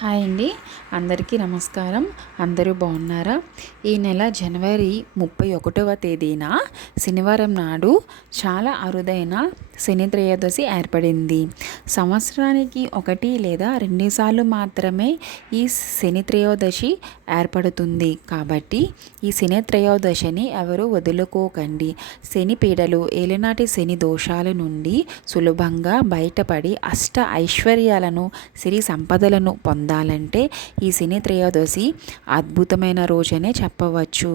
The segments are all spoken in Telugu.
హాయ్ అండి. అందరికీ నమస్కారం. అందరూ బాగున్నారా? ఈ నెల జనవరి ముప్పై ఒకటవ తేదీన శనివారం నాడు చాలా అరుదైన శని త్రయోదశి ఏర్పడింది. సంవత్సరానికి ఒకటి లేదా రెండుసార్లు మాత్రమే ఈ శని త్రయోదశి ఏర్పడుతుంది. కాబట్టి ఈ శని త్రయోదశిని ఎవరు వదులుకోకండి. శని పీడలు ఏలినాటి శని దోషాల నుండి సులభంగా బయటపడి అష్ట ఐశ్వర్యాలను సిరి సంపదలను పొందాలంటే ఈ శని త్రయోదశి అద్భుతమైన రోజనే చెప్పవచ్చు.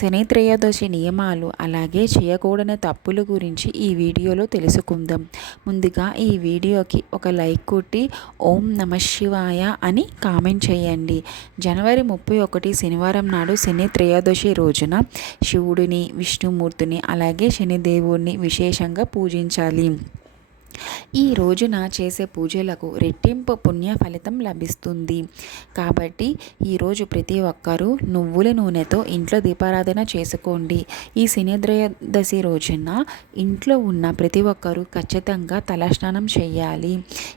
శని త్రయోదశి నియమాలు అలాగే చేయకూడని తప్పుల గురించి ఈ వీడియోలో తెలుసుకుందాం. ముందుగా ఈ వీడియోకి ఒక లైక్ కొట్టి ఓం నమ శివాయ అని కామెంట్ చేయండి. జనవరి ముప్పై ఒకటి శనివారం నాడు శని త్రయోదశి రోజున శివుడిని విష్ణుమూర్తిని అలాగే శనిదేవుడిని విశేషంగా పూజించాలి. ఈ రోజున చేసే పూజలకు రెట్టింపు పుణ్య ఫలితం లభిస్తుంది. కాబట్టి ఈరోజు ప్రతి ఒక్కరూ నువ్వుల నూనెతో ఇంట్లో దీపారాధన చేసుకోండి. ఈ శనిద్రయోదశి రోజున ఇంట్లో ఉన్న ప్రతి ఒక్కరూ ఖచ్చితంగా తలస్నానం చేయాలి.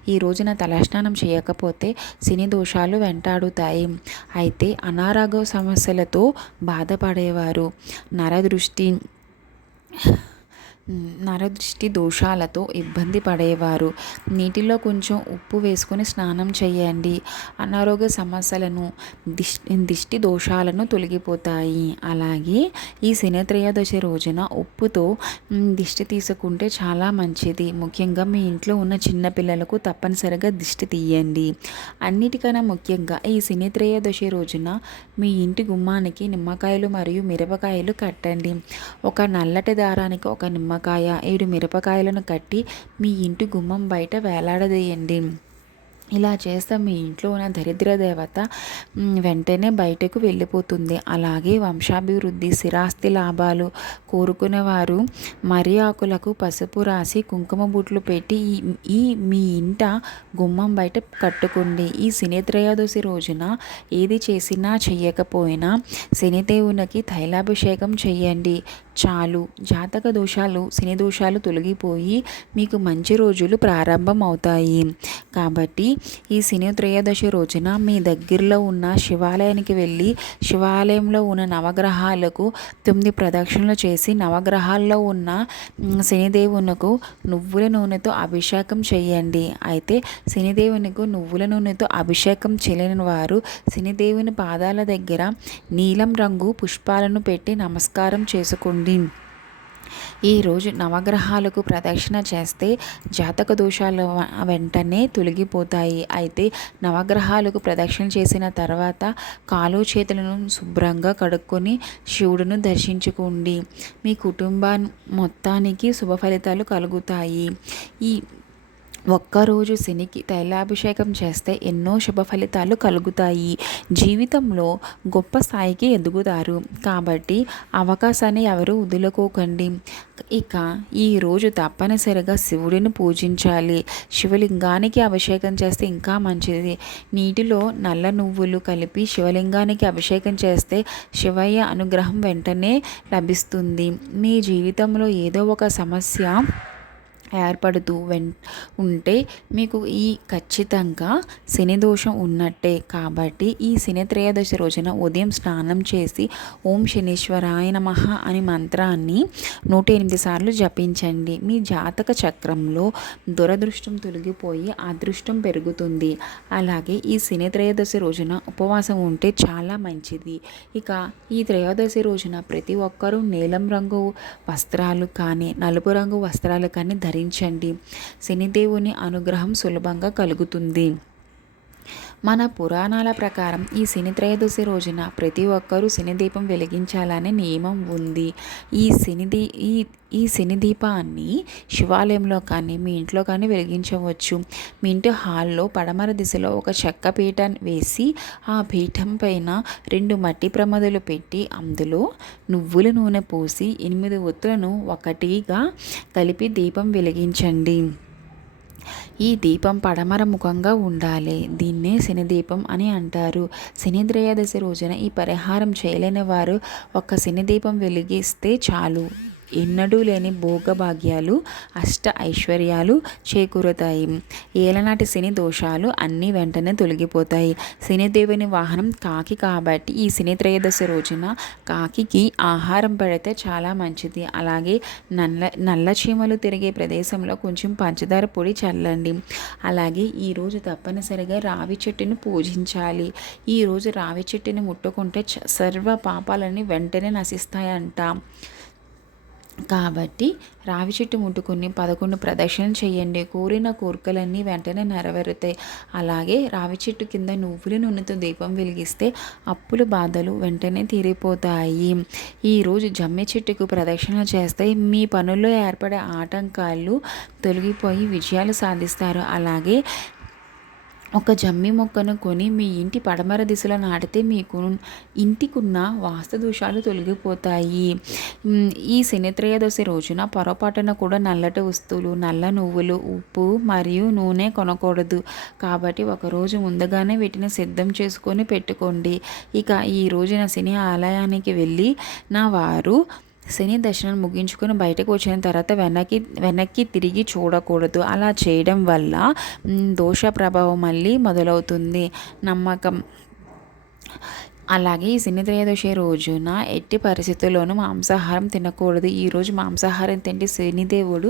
ఈ రోజున తలస్నానం చేయకపోతే శని దోషాలు వెంటాడుతాయి. అయితే అనారోగ్య సమస్యలతో బాధపడేవారు. నరదృష్టి నరదృష్టి దోషాలతో ఇబ్బంది పడేవారు. నీటిలో కొంచెం ఉప్పు వేసుకొని స్నానం చేయండి అనారోగ్య సమస్యలను దిష్టి దిష్టి దోషాలను తొలగిపోతాయి. అలాగే ఈ శనిత్రయోదశి రోజున ఉప్పుతో దిష్టి తీసుకుంటే చాలా మంచిది. ముఖ్యంగా మీ ఇంట్లో ఉన్న చిన్న పిల్లలకు తప్పనిసరిగా దిష్టి తీయండి. అన్నిటికన్నా ముఖ్యంగా ఈ శనిత్రయోదశి రోజున మీ ఇంటి గుమ్మానికి నిమ్మకాయలు మరియు మిరపకాయలు కట్టండి. ఒక నల్లటి దారానికి ఒక నిమ్మ నిమ్మకాయ ఏడు మిరపకాయలను కట్టి మీ ఇంటి గుమ్మం బయట వేలాడదేయండి. ఇలా చేస్తే మీ ఇంట్లో ఉన్న దరిద్ర దేవత వెంటనే బయటకు వెళ్ళిపోతుంది. అలాగే వంశాభివృద్ధి స్థిరాస్తి లాభాలు కోరుకునేవారు. మరి ఆకులకు పసుపు రాసి కుంకుమ బుట్లు పెట్టి ఈ మీ ఇంట గుమ్మం బయట కట్టుకోండి. ఈ శనిత్రయోదశి రోజున ఏది చేసినా చెయ్యకపోయినా శనిదేవునికి తైలాభిషేకం చేయండి చాలు. జాతక దోషాలు శని దోషాలు తొలగిపోయి మీకు మంచి రోజులు ప్రారంభం అవుతాయి కాబట్టి ఈ శని త్రయోదశి రోజున మీ దగ్గరలో ఉన్న శివాలయానికి వెళ్ళి శివాలయంలో ఉన్న నవగ్రహాలకు తొమ్మిది ప్రదక్షిణలు చేసి నవగ్రహాల్లో ఉన్న శనిదేవునకు నువ్వుల నూనెతో అభిషేకం చేయండి. అయితే శనిదేవునికి నువ్వుల నూనెతో అభిషేకం చేయలేని వారు శనిదేవుని పాదాల దగ్గర నీలం రంగు పుష్పాలను పెట్టి నమస్కారం చేసుకోండి. ఈరోజు నవగ్రహాలకు ప్రదక్షిణ చేస్తే జాతక దోషాలు వెంటనే తొలగిపోతాయి. అయితే నవగ్రహాలకు ప్రదక్షిణ చేసిన తర్వాత కాలు చేతులను శుభ్రంగా కడుక్కొని శివుడును దర్శించుకోండి. మీ కుటుంబం మొత్తానికి శుభ ఫలితాలు కలుగుతాయి. ఈ ఒక్కరోజు శనికి తైలాభిషేకం చేస్తే ఎన్నో శుభ ఫలితాలు కలుగుతాయి. జీవితంలో గొప్ప స్థాయికి ఎదుగుతారు. కాబట్టి అవకాశాన్ని ఎవరు వదులుకోకండి. ఇక ఈరోజు తప్పనిసరిగా శివుడిని పూజించాలి. శివలింగానికి అభిషేకం చేస్తే ఇంకా మంచిది. నీటిలో నల్ల నువ్వులు కలిపి శివలింగానికి అభిషేకం చేస్తే శివయ్య అనుగ్రహం వెంటనే లభిస్తుంది. మీ జీవితంలో ఏదో ఒక సమస్య ఏర్పడుతూ వెన్ ఉంటే మీకు ఈ ఖచ్చితంగా శని దోషం ఉన్నట్టే. కాబట్టి ఈ శని త్రయోదశి రోజున ఉదయం స్నానం చేసి ఓం శనీశ్వరాయ నమ అని మంత్రాన్ని నూట ఎనిమిది సార్లు జపించండి. మీ జాతక చక్రంలో దురదృష్టం తొలగిపోయి అదృష్టం పెరుగుతుంది. అలాగే ఈ శని త్రయోదశి రోజున ఉపవాసం ఉంటే చాలా మంచిది. ఇక ఈ త్రయోదశి రోజున ప్రతి ఒక్కరూ నీలం రంగు వస్త్రాలు కానీ నలుపు రంగు వస్త్రాలు కానీ ధరి ధరించండి శనిదేవుని అనుగ్రహం సులభంగా కలుగుతుంది. మన పురాణాల ప్రకారం ఈ శని త్రయోదశి రోజున ప్రతి ఒక్కరూ శనిదీపం వెలిగించాలనే నియమం ఉంది. ఈ శనిదీ ఈ ఈ శని దీపాన్ని శివాలయంలో కానీ మీ ఇంట్లో కానీ వెలిగించవచ్చు. మీ ఇంటి హాల్లో పడమర దిశలో ఒక చెక్క పీట వేసి ఆ పీఠం పైన రెండు మట్టి ప్రమదలు పెట్టి అందులో నువ్వుల నూనె పోసి ఎనిమిది ఒత్తులను ఒకటిగా కలిపి దీపం వెలిగించండి. ఈ దీపం పడమర ముఖంగా ఉండాలి. దీన్నే శనిదీపం అని అంటారు. శని త్రయోదశి రోజున ఈ పరిహారం చేయలేని వారు ఒక శనిదీపం వెలిగిస్తే చాలు. ఎన్నడూ లేని భోగభాగ్యాలు అష్ట ఐశ్వర్యాలు చేకూరుతాయి. ఏలనాటి శని దోషాలు అన్నీ వెంటనే తొలగిపోతాయి. శనిదేవుని వాహనం కాకి కాబట్టి ఈ శని త్రయోదశి రోజున కాకికి ఆహారం పెడితే చాలా మంచిది. అలాగే నల్ల నల్ల చీమలు తిరిగే ప్రదేశంలో కొంచెం పంచదార పొడి చల్లండి. అలాగే ఈరోజు తప్పనిసరిగా రావి చెట్టును పూజించాలి. ఈరోజు రావి చెట్టుని ముట్టుకుంటే సర్వ పాపాలన్నీ వెంటనే నశిస్తాయంట. కాబట్టి రావి చెట్టు ముట్టుకుని పదకొండు ప్రదక్షిణ చేయండి. కోరిన కోరికలన్నీ వెంటనే నెరవేరుతాయి. అలాగే రావి చెట్టు కింద నువ్వుల నూనెతో దీపం వెలిగిస్తే అప్పుల బాధలు వెంటనే తీరిపోతాయి. ఈరోజు జమ్మి చెట్టుకు ప్రదక్షిణ చేస్తే మీ పనుల్లో ఏర్పడే ఆటంకాలు తొలగిపోయి విజయాలు సాధిస్తారు. అలాగే ఒక జమ్మి మొక్కను కొని మీ ఇంటి పడమర దిశలో నాటితే మీకు ఇంటికున్న వాస్తు దోషాలు తొలగిపోతాయి. ఈ శనిత్రయోదశి రోజున పొరపాటున కూడా నల్లటి వస్తువులు నల్ల నువ్వులు ఉప్పు మరియు నూనె కొనకూడదు. కాబట్టి ఒకరోజు ముందుగానే వీటిని సిద్ధం చేసుకొని పెట్టుకోండి. ఇక ఈ రోజున శని ఆలయానికి వెళ్ళి నా వారు శని దర్శనం ముగించుకుని బయటకు వచ్చిన తర్వాత వెనక్కి వెనక్కి తిరిగి చూడకూడదు. అలా చేయడం వల్ల దోష ప్రభావం మళ్ళీ మొదలవుతుంది. నమ్మకం అలాగే ఈ శని త్రయోదశి రోజున ఎట్టి పరిస్థితుల్లోనూ మాంసాహారం తినకూడదు. ఈరోజు మాంసాహారం తింటే శనిదేవుడు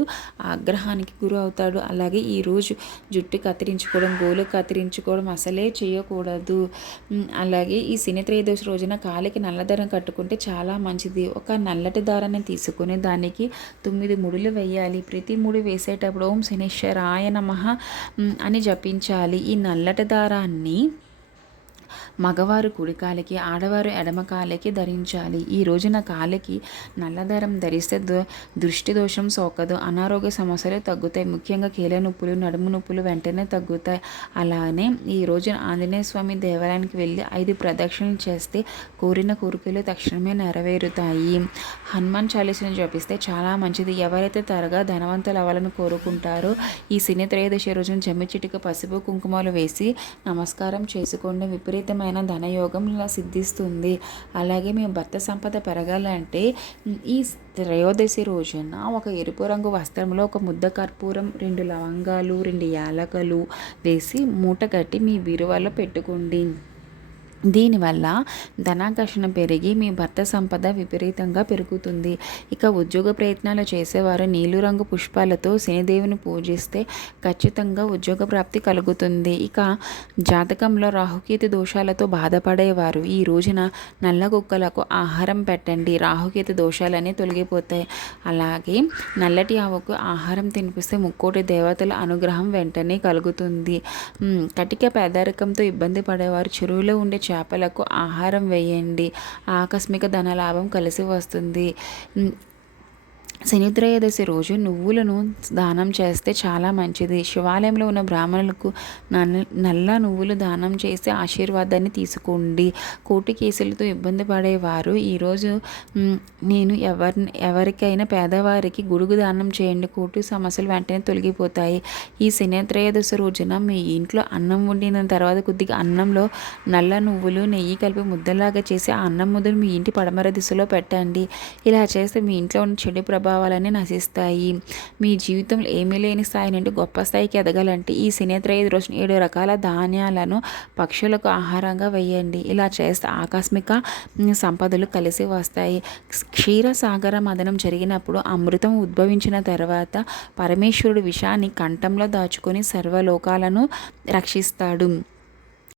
ఆగ్రహానికి గురి అవుతాడు. అలాగే ఈరోజు జుట్టు కత్తిరించుకోవడం గోలు కత్తిరించుకోవడం అసలే చేయకూడదు. అలాగే ఈ శని త్రయోదశి రోజున కాలికి నల్లదారం కట్టుకుంటే చాలా మంచిది. ఒక నల్లటి దారాన్ని తీసుకుని దానికి తొమ్మిది ముడులు వేయాలి. ప్రతి ముడి వేసేటప్పుడు ఓం శనిశ్వరాయ నమ అని జపించాలి. ఈ నల్లటి దారాన్ని మగవారు కుడికాలికి ఆడవారు ఎడమకాలికి ధరించాలి. ఈ రోజున కాలికి నల్లదారం ధరిస్తే దృష్టి దోషం సోకదు. అనారోగ్య సమస్యలు తగ్గుతాయి. ముఖ్యంగా కీల నొప్పులు నడుము నొప్పులు వెంటనే తగ్గుతాయి. అలానే ఈ రోజున ఆంజనేయ స్వామి దేవాలయానికి వెళ్ళి ఐదు ప్రదక్షిణలు చేస్తే కోరిన కోరికలు తక్షణమే నెరవేరుతాయి. హనుమాన్ చాలీసును జపిస్తే చాలా మంచిది. ఎవరైతే త్వరగా ధనవంతులు అవ్వాలని కోరుకుంటారో ఈ శని త్రయోదశి రోజున జమ్మి చిటిక పసుపు కుంకుమలు వేసి నమస్కారం చేసుకోండి. విపరీతమైన అద్భుతమైన ధనయోగం సిద్ధిస్తుంది. అలాగే మేము భర్త సంపద పెరగాలంటే ఈ త్రయోదశి రోజున ఒక ఎరుపు రంగు వస్త్రంలో ఒక ముద్ద కర్పూరం రెండు లవంగాలు రెండు యాలకలు వేసి మూట కట్టి మీ బీరువాలో పెట్టుకోండి. దీనివల్ల ధనాకర్షణ పెరిగి మీ భర్త సంపద విపరీతంగా పెరుగుతుంది. ఇక ఉద్యోగ ప్రయత్నాలు చేసేవారు నీలు రంగు పుష్పాలతో శనిదేవిని పూజిస్తే ఖచ్చితంగా ఉద్యోగ ప్రాప్తి కలుగుతుంది. ఇక జాతకంలో రాహుకేతు దోషాలతో బాధపడేవారు. ఈ రోజున నల్ల కుక్కలకు ఆహారం పెట్టండి. రాహుకేతు దోషాలన్నీ తొలగిపోతాయి. అలాగే నల్లటి ఆవుకు ఆహారం తినిపిస్తే ముక్కోటి దేవతల అనుగ్రహం వెంటనే కలుగుతుంది. కటిక పేదరికంతో ఇబ్బంది పడేవారు. చెరువులో ఉండే చేపలకు ఆహారం వేయండి. ఆకస్మిక ధనలాభం కలిసి వస్తుంది. శనిత్రయోదశి రోజు నువ్వులను దానం చేస్తే చాలా మంచిది. శివాలయంలో ఉన్న బ్రాహ్మణులకు నల్ల నువ్వులు దానం చేసి ఆశీర్వాదాన్ని తీసుకోండి. కోటి కేసులతో ఇబ్బంది పడేవారు. ఈరోజు నేను ఎవరి ఎవరికైనా పేదవారికి గుడుగు దానం చేయండి. కోటి సమస్యలు వెంటనే తొలగిపోతాయి. ఈ శనిత్రయోదశి రోజున మీ ఇంట్లో అన్నం వండిన తర్వాత కొద్దిగా అన్నంలో నల్ల నువ్వులు నెయ్యి కలిపి ముద్దలాగా చేసి ఆ అన్నం ముద్దలు మీ ఇంటి పడమర దిశలో పెట్టండి. ఇలా చేస్తే మీ ఇంట్లో ఉన్న చెడు ప్రభావం భావాలన్నీ నశిస్తాయి. మీ జీవితంలో ఏమీ లేని స్థాయి నుండి గొప్ప స్థాయికి ఎదగాలంటే ఈ శనిత్రయ రోజున ఏడు రకాల ధాన్యాలను పక్షులకు ఆహారంగా వేయండి. ఇలా చేస్తే ఆకస్మిక సంపదలు కలిసి వస్తాయి. క్షీరసాగర మదనం జరిగినప్పుడు అమృతం ఉద్భవించిన తర్వాత పరమేశ్వరుడు విషాన్ని కంఠంలో దాచుకొని సర్వలోకాలను రక్షిస్తాడు.